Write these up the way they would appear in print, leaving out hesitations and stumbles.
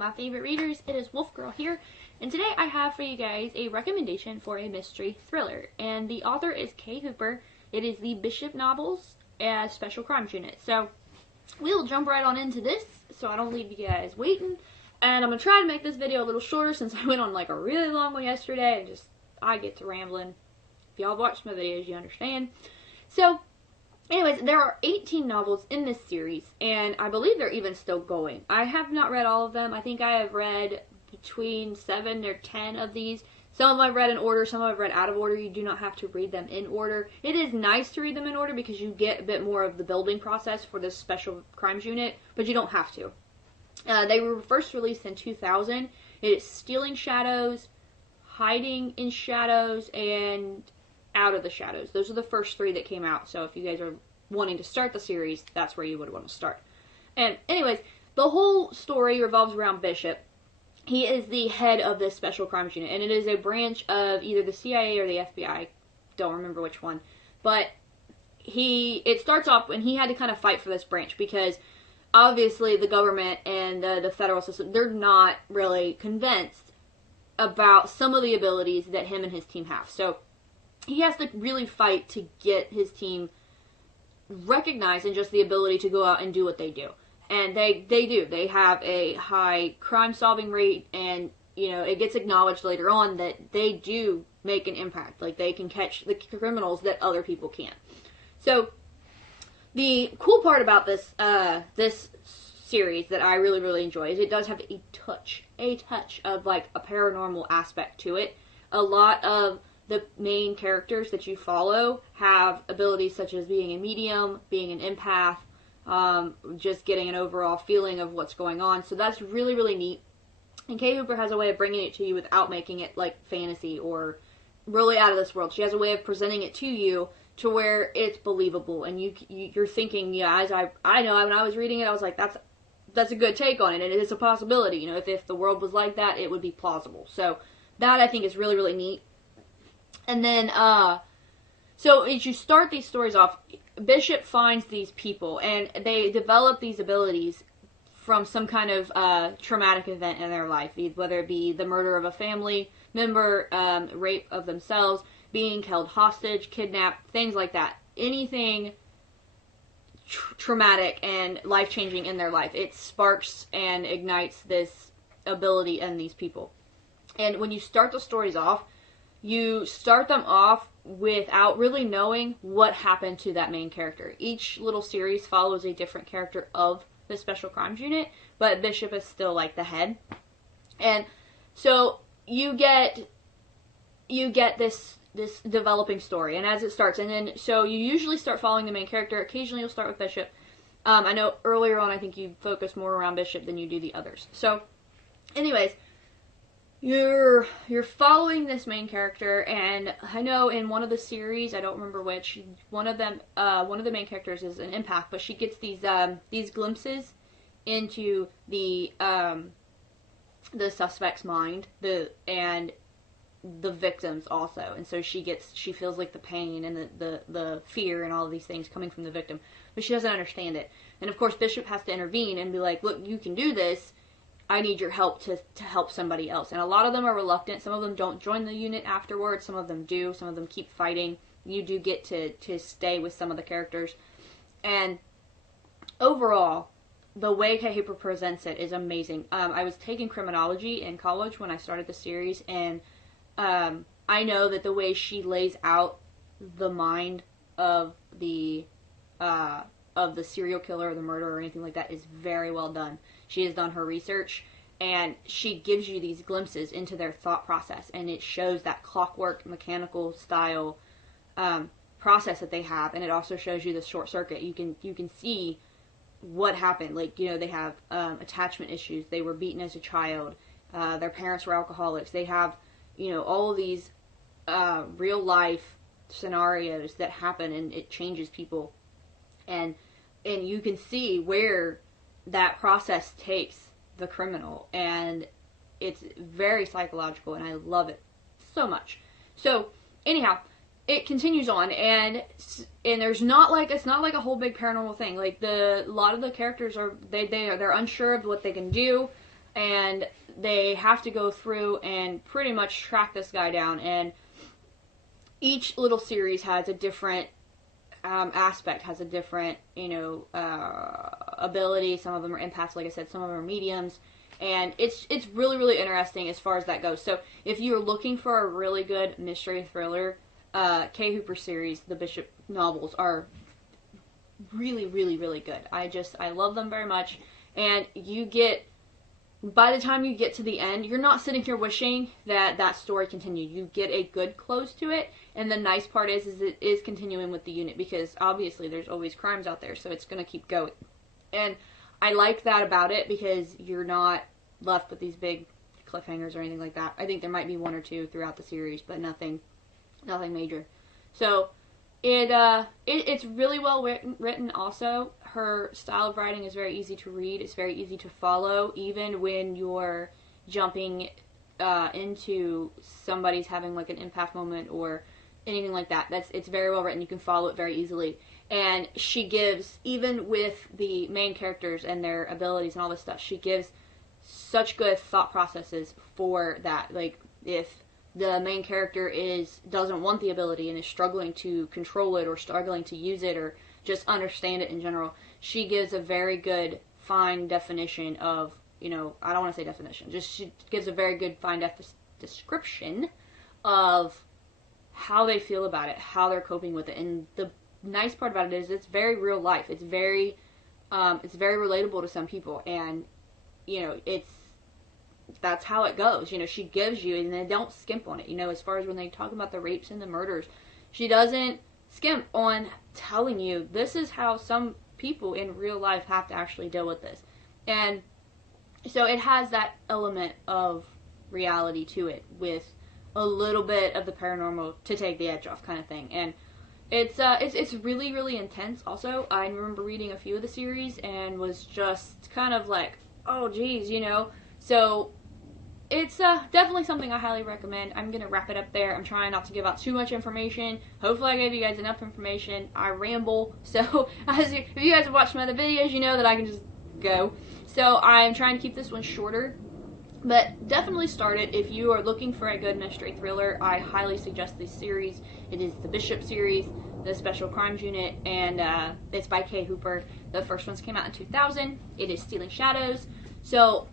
my favorite readers. It is Wolf Girl here, and today I have for you guys a recommendation for a mystery thriller, and the author is Kay Hooper. It is the Bishop Novels Special Crimes Unit. So we'll jump right on into this so I don't leave you guys waiting, and I'm going to try to make this video a little shorter since I went on like a really long one yesterday, and I get to rambling. If y'all watched my videos, you understand. So anyways, there are 18 novels in this series, and I believe they're even still going. I have not read all of them. I think I have read between 7 or 10 of these. Some of them I've read in order, some I've read out of order. You do not have to read them in order. It is nice to read them in order because you get a bit more of the building process for this special crimes unit, but you don't have to. They were first released in 2000. It is Stealing Shadows, Hiding in Shadows, and Out of the Shadows. Those are the first 3 that came out, so if you guys are wanting to start the series, that's where you would want to start. And anyways, the whole story revolves around Bishop. He is the head of this special crimes unit, and it is a branch of either the CIA or the FBI. Don't remember which one. But it starts off when he had to kind of fight for this branch because obviously the government and the federal system, they're not really convinced about some of the abilities that him and his team have. So he has to really fight to get his team recognized and just the ability to go out and do what they do. And they do. They have a high crime solving rate, and it gets acknowledged later on that they do make an impact. Like, they can catch the criminals that other people can't. So the cool part about this this series that I really, really enjoy is it does have a touch of like a paranormal aspect to it. A lot of the main characters that you follow have abilities such as being a medium, being an empath, just getting an overall feeling of what's going on. So that's really, really neat. And Kay Hooper has a way of bringing it to you without making it like fantasy or really out of this world. She has a way of presenting it to you to where it's believable, and you're thinking, yeah, as I know when I was reading it, I was like, that's a good take on it, and it is a possibility. If the world was like that, it would be plausible. So that I think is really, really neat. And then, so as you start these stories off, Bishop finds these people, and they develop these abilities from some kind of traumatic event in their life, whether it be the murder of a family member, rape of themselves, being held hostage, kidnapped, things like that. Anything traumatic and life-changing in their life, it sparks and ignites this ability in these people. And when you start the stories off, you start them off without really knowing what happened to that main character. Each little series follows a different character of the Special Crimes Unit, but Bishop is still like the head. And so you get this developing story, and as it starts, and then so you usually start following the main character. Occasionally you'll start with Bishop. I know earlier on I think you focus more around Bishop than you do the others. So anyways, you're following this main character, and I know in one of the series, I don't remember which, one of the main characters is an empath, but she gets these glimpses into the suspect's mind, and the victims also, and so she feels like the pain and the fear and all of these things coming from the victim, but she doesn't understand it. And of course Bishop has to intervene and be like, look, you can do this, I need your help to help somebody else. And a lot of them are reluctant. Some of them don't join the unit afterwards. Some of them do. Some of them keep fighting. You do get to stay with some of the characters. And overall, the way Kay Hooper presents it is amazing. I was taking criminology in college when I started the series, and I know that the way she lays out the mind of the serial killer or the murderer or anything like that is very well done. She has done her research, and she gives you these glimpses into their thought process, and it shows that clockwork, mechanical style process that they have, and it also shows you the short circuit. You can see what happened. Like, they have attachment issues. They were beaten as a child. Their parents were alcoholics. They have, all of these real life scenarios that happen, and it changes people. And you can see where that process takes the criminal, and it's very psychological, and I love it so much. So anyhow, it continues on, and there's not like, it's not like a whole big paranormal thing. Like, a lot of the characters are they're unsure of what they can do. and they have to go through and pretty much track this guy down. And each little series has a different aspect, has a different, ability. Some of them are empaths, like I said, some of them are mediums. And it's really, really interesting as far as that goes. So if you're looking for a really good mystery thriller, Kay Hooper series, the Bishop novels, are really, really, really good. I love them very much. And by the time you get to the end, you're not sitting here wishing that story continued. You get a good close to it, and the nice part is it is continuing with the unit, because obviously there's always crimes out there, so it's going to keep going. And I like that about it, because you're not left with these big cliffhangers or anything like that. I think there might be one or two throughout the series, but nothing major. So it's really well written also. Her style of writing is very easy to read. It's very easy to follow, even when you're jumping into somebody's having like an empath moment or anything like that. It's very well written. You can follow it very easily. And she gives, even with the main characters and their abilities and all this stuff, she gives such good thought processes for that. Like, if the main character doesn't want the ability and is struggling to control it or struggling to use it or just understand it in general, she gives a very good fine definition of, I don't want to say definition, just she gives a very good fine description of how they feel about it, how they're coping with it. And the nice part about it is it's very real life. It's very relatable to some people, and that's how it goes. She gives you, and they don't skimp on it. As far as when they talk about the rapes and the murders, she doesn't skimp on telling you this is how some people in real life have to actually deal with this. And so it has that element of reality to it, with a little bit of the paranormal to take the edge off, kind of thing. And it's really, really intense. Also, I remember reading a few of the series and was just kind of like, oh geez, So it's definitely something I highly recommend. I'm going to wrap it up there. I'm trying not to give out too much information. Hopefully I gave you guys enough information. I ramble, so if you guys have watched my other videos, you know that I can just go. So I'm trying to keep this one shorter, but definitely start it. If you are looking for a good mystery thriller, I highly suggest this series. It is the Bishop series, the Special Crimes Unit, and it's by Kay Hooper. The first ones came out in 2000. It is Stealing Shadows. So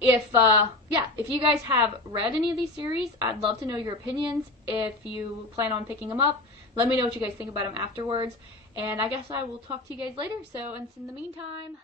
if you guys have read any of these series, I'd love to know your opinions. If you plan on picking them up, let me know what you guys think about them afterwards. And I guess I will talk to you guys later. So in the meantime,